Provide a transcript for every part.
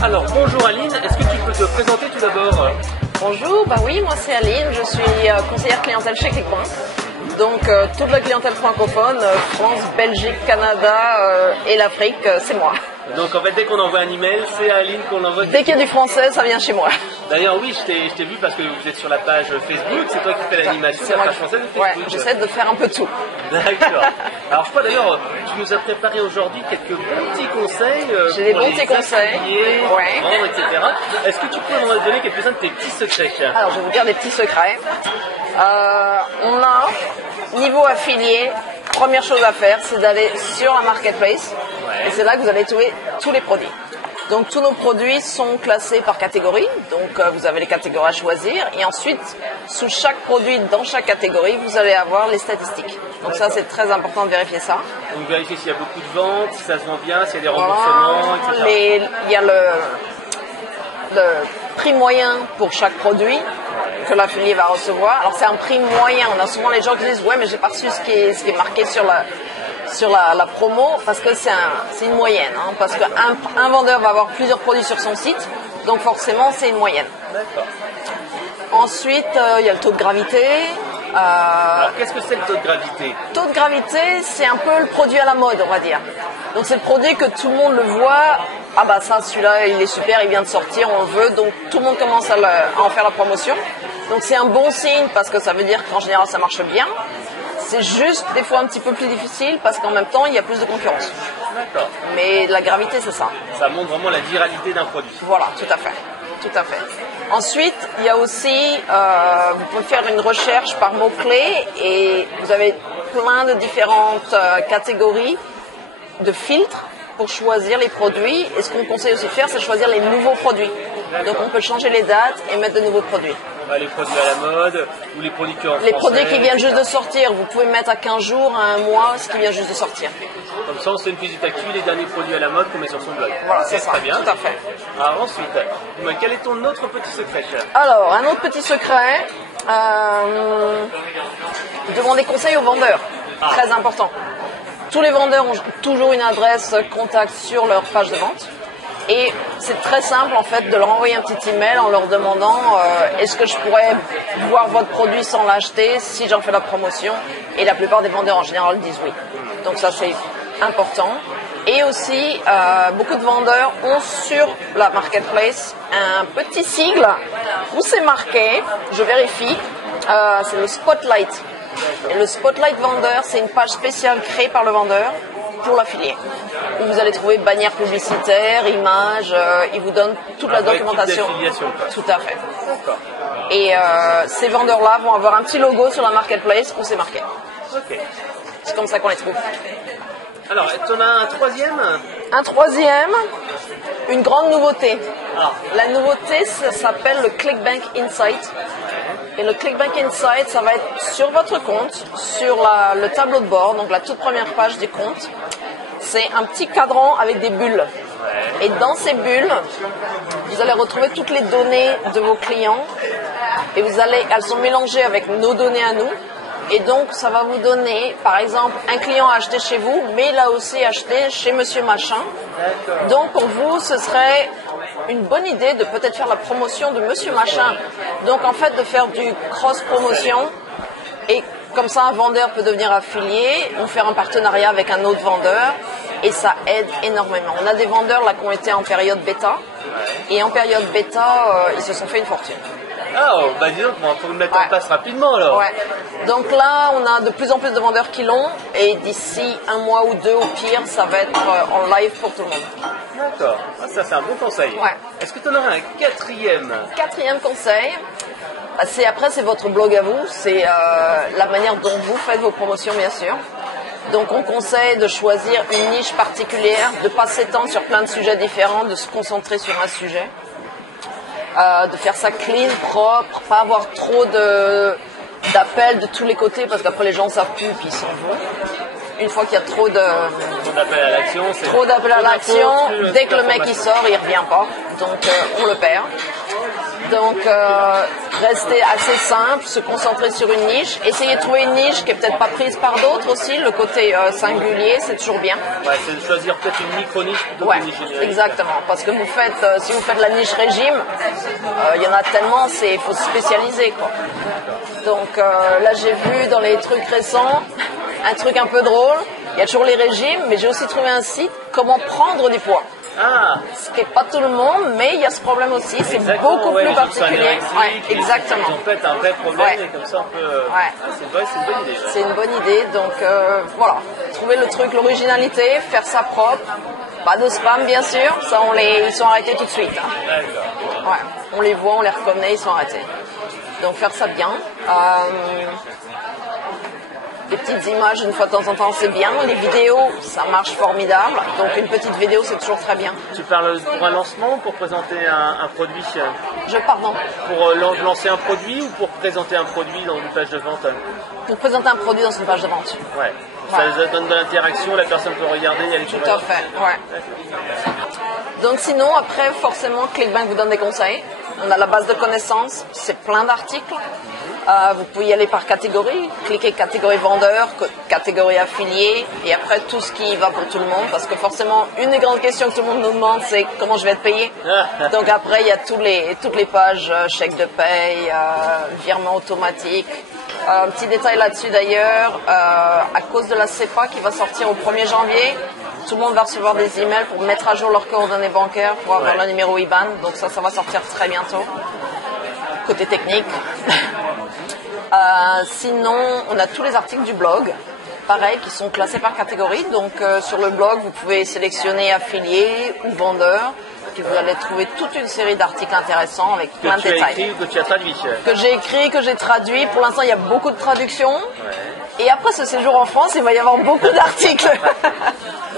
Alors, bonjour Aline, est-ce que tu peux te présenter tout d'abord? Bonjour, bah oui, moi c'est Aline, je suis conseillère clientèle chez Clickbank. Donc toute la clientèle francophone, France, Belgique, Canada et l'Afrique, c'est moi. Donc en fait, dès qu'on envoie un email, c'est à Aline qu'on l'envoie. Dès qu'il y a du français, ça vient chez moi. D'ailleurs, oui, je t'ai vu parce que vous êtes sur la page Facebook, c'est toi qui fais l'animation de la page française de Facebook. Ouais, j'essaie de faire un peu tout. D'accord. Alors je crois d'ailleurs, tu nous as préparé aujourd'hui quelques bons petits conseils. J'ai des bons petits conseils. Ouais. Vendre, etc. Est-ce que tu peux nous donner quelques-uns de tes petits secrets? Alors je vais vous dire des petits secrets. On a, niveau affilié, première chose à faire, c'est d'aller sur la marketplace. Et c'est là que vous allez trouver tous les produits. Donc tous nos produits sont classés par catégorie, donc vous avez les catégories à choisir, et ensuite sous chaque produit, dans chaque catégorie, vous allez avoir les statistiques. Donc ça c'est très important de vérifier ça. Donc vérifier s'il y a beaucoup de ventes, si ça se vend bien, s'il y a des remboursements, etc. Il y a le prix moyen pour chaque produit que l'affilié va recevoir. Alors c'est un prix moyen, on a souvent les gens qui disent « ouais mais j'ai pas reçu ce qui est marqué sur la promo » parce que c'est une moyenne, hein, parce qu'un vendeur va avoir plusieurs produits sur son site, donc forcément c'est une moyenne. D'accord. Ensuite, il y a le taux de gravité. Alors qu'est-ce que c'est le taux de gravité? Taux de gravité, c'est un peu le produit à la mode, on va dire. Donc c'est le produit que tout le monde le voit. Ah bah ça, celui-là, il est super, il vient de sortir, on le veut. Donc tout le monde commence à en faire la promotion. Donc c'est un bon signe parce que ça veut dire qu'en général ça marche bien. C'est juste des fois un petit peu plus difficile parce qu'en même temps il y a plus de concurrence. D'accord. Mais la gravité c'est ça. Ça montre vraiment la viralité d'un produit. Voilà, tout à fait. Tout à fait. Ensuite, il y a aussi, vous pouvez faire une recherche par mots-clés et vous avez plein de différentes catégories de filtres pour choisir les produits. Et ce qu'on conseille aussi de faire, c'est choisir les nouveaux produits. Donc on peut changer les dates et mettre de nouveaux produits. Les produits à la mode ou les produits qui en Les produits qui viennent juste de sortir, vous pouvez mettre à 15 jours, à un mois, ce qui vient juste de sortir. Comme ça, on fait une visite actu, les derniers produits à la mode qu'on met sur son blog. Voilà, c'est ça, très bien. Tout à fait. Alors ensuite, quel est ton autre petit secret? Alors, un autre petit secret, demander conseil aux vendeurs. Très important. Tous les vendeurs ont toujours une adresse contact sur leur page de vente. Et c'est très simple en fait de leur envoyer un petit email en leur demandant est-ce que je pourrais voir votre produit sans l'acheter si j'en fais la promotion, et la plupart des vendeurs en général disent oui. Donc ça c'est important. Et aussi beaucoup de vendeurs ont sur la marketplace un petit sigle où c'est marqué, je vérifie, c'est le Spotlight. Et le Spotlight vendeur, c'est une page spéciale créée par le vendeur pour l'affilié, où vous allez trouver bannières publicitaires, images, il vous donne toute la documentation. Tout à fait. Et ces vendeurs-là vont avoir un petit logo sur la marketplace où c'est marqué. Okay. C'est comme ça qu'on les trouve. Alors, tu en as un troisième? Un troisième, une grande nouveauté. La nouveauté, ça s'appelle le Clickbank Insight. Et le Clickbank Insight, ça va être sur votre compte, sur le tableau de bord, donc la toute première page du compte. C'est un petit cadran avec des bulles. Et dans ces bulles, vous allez retrouver toutes les données de vos clients. Et elles sont mélangées avec nos données à nous. Et donc, ça va vous donner, par exemple, un client a acheté chez vous, mais il a aussi acheté chez Monsieur Machin. Donc, pour vous, ce serait une bonne idée de peut-être faire la promotion de Monsieur Machin. Donc, en fait, de faire du cross-promotion. Et comme ça, un vendeur peut devenir affilié ou faire un partenariat avec un autre vendeur. Et ça aide énormément. On a des vendeurs là qui ont été en période bêta. Et en période bêta, ils se sont fait une fortune. Bah dis donc, on va le mettre en place rapidement alors. Ouais. Donc là, on a de plus en plus de vendeurs qui l'ont, et d'ici un mois ou deux au pire, ça va être en live pour tout le monde. D'accord, ça c'est un bon conseil. Ouais. Est-ce que tu en aurais un quatrième? Quatrième conseil, c'est votre blog à vous, c'est la manière dont vous faites vos promotions bien sûr. Donc on conseille de choisir une niche particulière, de ne pas s'étendre sur plein de sujets différents, de se concentrer sur un sujet. De faire ça clean, propre, pas avoir trop d'appels de tous les côtés parce qu'après les gens ne savent plus puis ils s'en vont. Une fois qu'il y a trop d'appels à l'action, dès que le mec il sort, il revient pas, donc on le perd. Donc rester assez simple, se concentrer sur une niche, essayer de trouver une niche qui est peut-être pas prise par d'autres aussi, le côté singulier, c'est toujours bien. Ouais, c'est de choisir peut-être une micro-niche plutôt qu'une niche générique. Exactement, parce que si vous faites la niche régime, il y en a tellement, il faut se spécialiser, quoi. Donc là, j'ai vu dans les trucs récents, un truc un peu drôle, il y a toujours les régimes, mais j'ai aussi trouvé un site, comment prendre du poids. Ah. Ce qui n'est pas tout le monde, mais il y a ce problème aussi, c'est beaucoup plus particulier. Exactement. Ils ont fait un vrai problème et comme ça on peut... c'est une bonne idée. C'est une bonne idée, donc voilà. Trouver le truc, l'originalité, faire ça propre. Pas de spam bien sûr, ça ils sont arrêtés tout de suite. Hein. D'accord. Ouais. On les voit, on les reconnaît, ils sont arrêtés. Donc faire ça bien. Les petites images, une fois de temps en temps, c'est bien. Les vidéos, ça marche formidable. Donc une petite vidéo, c'est toujours très bien. Tu parles pour un lancement ou pour présenter un produit? Pardon. Pour lancer un produit ou pour présenter un produit dans une page de vente? Pour présenter un produit dans une page de vente. Ouais. Ça donne de l'interaction, la personne peut regarder, il y a les Tout à fait, ouais. Donc sinon, après, forcément, ClickBank vous donne des conseils. On a la base de connaissances, c'est plein d'articles. Vous pouvez y aller par catégorie, cliquez catégorie vendeur, catégorie affilié, et après tout ce qui va pour tout le monde, parce que forcément, une des grandes questions que tout le monde nous demande, c'est comment je vais être payé. Donc après, il y a toutes les pages, chèque de paye, virement automatique. Un petit détail là-dessus d'ailleurs, à cause de la CEPA qui va sortir au 1er janvier, tout le monde va recevoir des emails pour mettre à jour leurs coordonnées bancaires, pour avoir le numéro IBAN, donc ça va sortir très bientôt. Côté technique. Sinon, on a tous les articles du blog, pareil, qui sont classés par catégorie. Donc sur le blog, vous pouvez sélectionner affilié ou vendeur, puis vous allez trouver toute une série d'articles intéressants avec plein de détails. Que tu as traduit. Que j'ai écrit, que j'ai traduit. Pour l'instant, il y a beaucoup de traductions. Et après ce séjour en France, il va y avoir beaucoup d'articles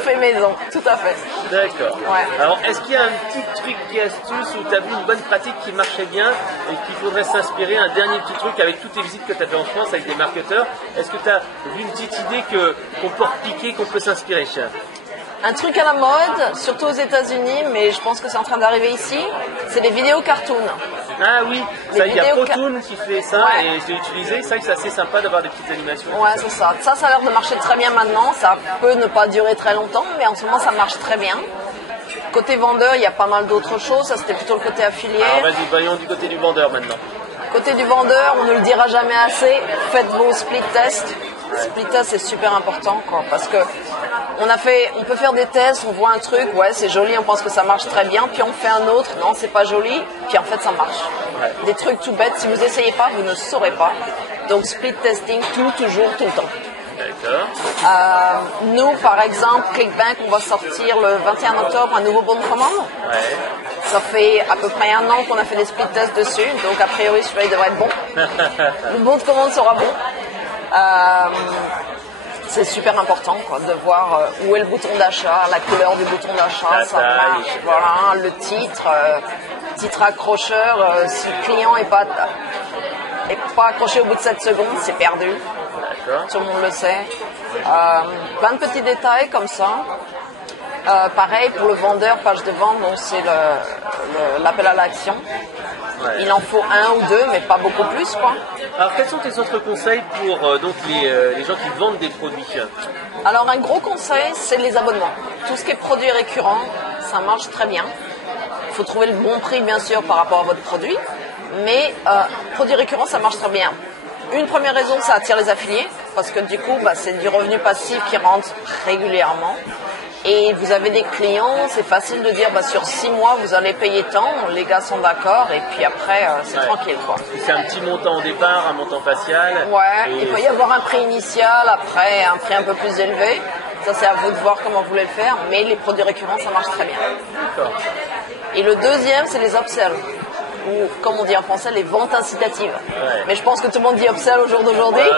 fait maison, tout à fait. D'accord. Alors, est-ce qu'il y a un petit truc et astuce où tu as vu une bonne pratique qui marchait bien et qu'il faudrait s'inspirer, un dernier petit truc avec toutes les visites que tu as fait en France avec des marketeurs? Est-ce que tu as vu une petite idée qu'on peut repiquer, qu'on peut s'inspirer? Un truc à la mode, surtout aux États-Unis, mais je pense que c'est en train d'arriver ici, c'est les vidéos cartoon. Ah oui, il y a Protoon qui fait ça et je l'ai utilisé. C'est vrai que c'est assez sympa d'avoir des petites animations. Ouais, c'est ça. Ça a l'air de marcher très bien maintenant. Ça peut ne pas durer très longtemps, mais en ce moment, ça marche très bien. Côté vendeur, il y a pas mal d'autres choses. Ça, c'était plutôt le côté affilié. Alors vas-y, voyons du côté du vendeur maintenant. Côté du vendeur, on ne le dira jamais assez. Faites vos split tests. Split test, c'est super important, quoi, parce que on peut faire des tests, on voit un truc, ouais, c'est joli, on pense que ça marche très bien, puis on fait un autre, non, c'est pas joli, puis en fait, ça marche. Des trucs tout bêtes, si vous essayez pas, vous ne saurez pas. Donc, split testing, toujours, tout le temps. D'accord. Nous, par exemple, ClickBank, on va sortir le 21 octobre un nouveau bon de commande. Ça fait à peu près 1 an qu'on a fait des split tests dessus, donc a priori, celui-là, il devrait être bon. Le bon de commande sera bon. C'est super important, quoi, de voir où est le bouton d'achat, la couleur du bouton d'achat, ça marche, voilà, le titre accrocheur, si le client est pas accroché au bout de 7 secondes, c'est perdu. Tout le monde le sait. Plein de petits détails comme ça. Pareil pour le vendeur, page de vente, donc c'est l'appel à l'action. Il en faut 1 ou 2, mais pas beaucoup plus, quoi. Alors, quels sont tes autres conseils pour donc les gens qui vendent des produits? Alors, un gros conseil, c'est les abonnements. Tout ce qui est produit récurrent, ça marche très bien. Il faut trouver le bon prix, bien sûr, par rapport à votre produit. Mais produit récurrent, ça marche très bien. Une première raison, ça attire les affiliés, parce que du coup, c'est du revenu passif qui rentre régulièrement. Et vous avez des clients, c'est facile de dire sur 6 mois vous allez payer tant, les gars sont d'accord et puis après c'est tranquille, quoi. C'est un petit montant au départ, un montant facial. Ouais, il peut y avoir un prix initial, après un prix un peu plus élevé. Ça c'est à vous de voir comment vous voulez le faire, mais les produits récurrents ça marche très bien. D'accord. Et le deuxième c'est les upsells, ou comme on dit en français les ventes incitatives. Mais je pense que tout le monde dit upsell au jour d'aujourd'hui.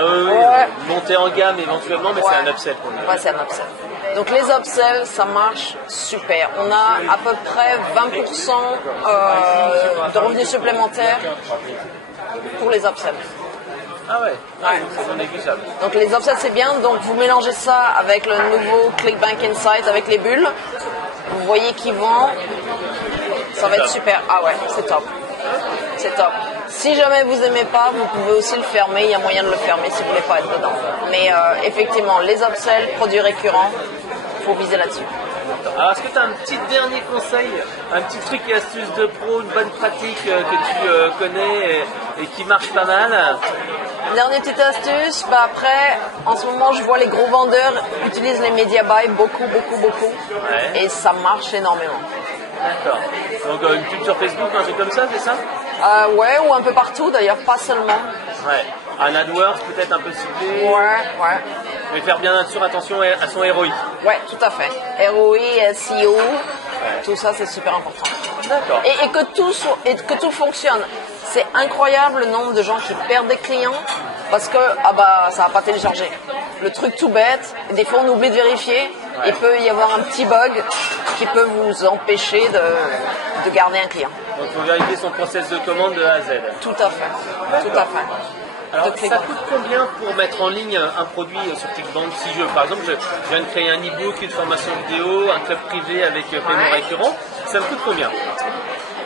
Monter en gamme éventuellement, mais c'est un upsell pour nous. Ouais, c'est un upsell. Donc les upsells, ça marche super. On a à peu près 20% de revenus supplémentaires pour les upsells. Ah ouais, c'est non négligeable. Donc les upsells, c'est bien. Donc vous mélangez ça avec le nouveau ClickBank Insight, avec les bulles. Vous voyez qu'ils vont. Ça va être super. Ah ouais, c'est top. C'est top. Si jamais vous aimez pas, vous pouvez aussi le fermer. Il y a moyen de le fermer si vous voulez pas être dedans. Mais effectivement, les upsells, produits récurrents, faut viser là-dessus. Alors, est-ce que tu as un petit dernier conseil, un petit truc et astuce de pro, une bonne pratique que tu connais et qui marche pas mal? Dernière petite astuce, après, en ce moment, je vois les gros vendeurs utilisent les media buy beaucoup. Ouais. Et ça marche énormément. D'accord. Donc, une pub sur Facebook, un truc comme ça, c'est ça? Ouais, ou un peu partout d'ailleurs, pas seulement. Ouais. Un AdWords peut-être un peu ciblé. Ouais. Mais faire bien sûr attention à son ROI. Ouais, tout à fait. ROI, SEO, tout ça c'est super important. D'accord. Et que tout fonctionne. C'est incroyable le nombre de gens qui perdent des clients parce que ça n'a pas téléchargé. Le truc tout bête, des fois on oublie de vérifier, il peut y avoir un petit bug qui peut vous empêcher de garder un client. Donc il faut vérifier son process de commande de A à Z. Tout à fait. Alors, ça coûte combien pour mettre en ligne un produit sur ClickBank? Si par exemple, je viens de créer un e-book, une formation vidéo, un club privé avec paiement récurrent, ça me coûte combien?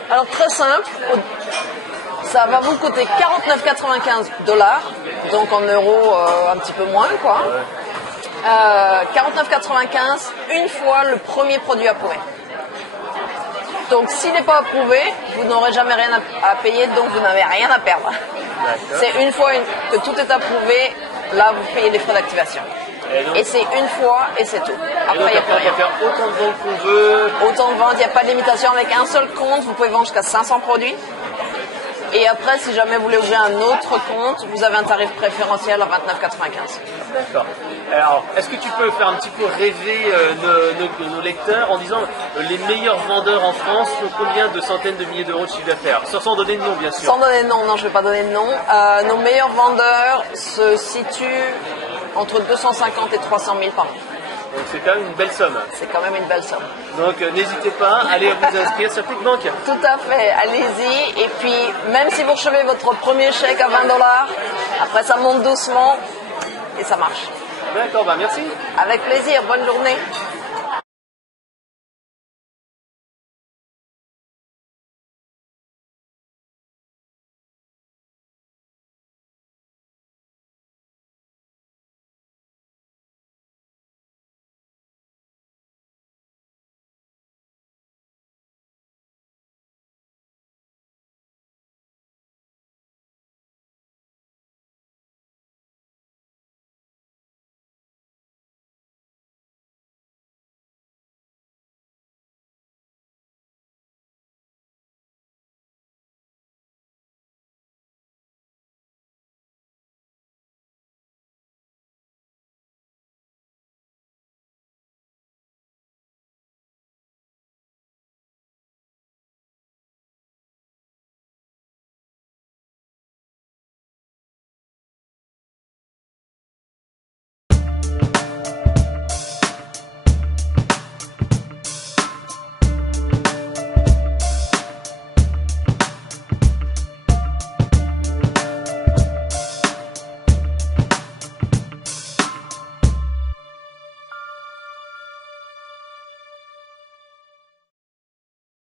Alors, très simple, ça va vous coûter 49,95 $, donc en euros un petit peu moins, quoi. 49,95 une fois le premier produit approuvé. Donc, s'il n'est pas approuvé, vous n'aurez jamais rien à payer, donc vous n'avez rien à perdre. C'est une fois que tout est approuvé, là vous payez les frais d'activation. Et c'est une fois et c'est tout. Après, il n'y a plus rien. On peut faire autant de ventes qu'on veut. Autant de ventes, il n'y a pas de limitation. Avec un seul compte, vous pouvez vendre jusqu'à 500 produits. Et après, si jamais vous voulez ouvrir un autre compte, vous avez un tarif préférentiel à 29,95. D'accord. Alors, est-ce que tu peux faire un petit peu rêver nos lecteurs en disant les meilleurs vendeurs en France font combien de centaines de milliers d'euros de chiffre d'affaires? Sans donner de nom, bien sûr. Sans donner de nom, non, je ne vais pas donner de nom. Nos meilleurs vendeurs se situent entre 250 et 300 000 par an. Donc c'est quand même une belle somme. C'est quand même une belle somme. Donc n'hésitez pas, allez vous inscrire sur ClickBank. Tout à fait, allez-y. Et puis, même si vous recevez votre premier chèque à 20 $, après ça monte doucement et ça marche. D'accord, merci. Avec plaisir, bonne journée.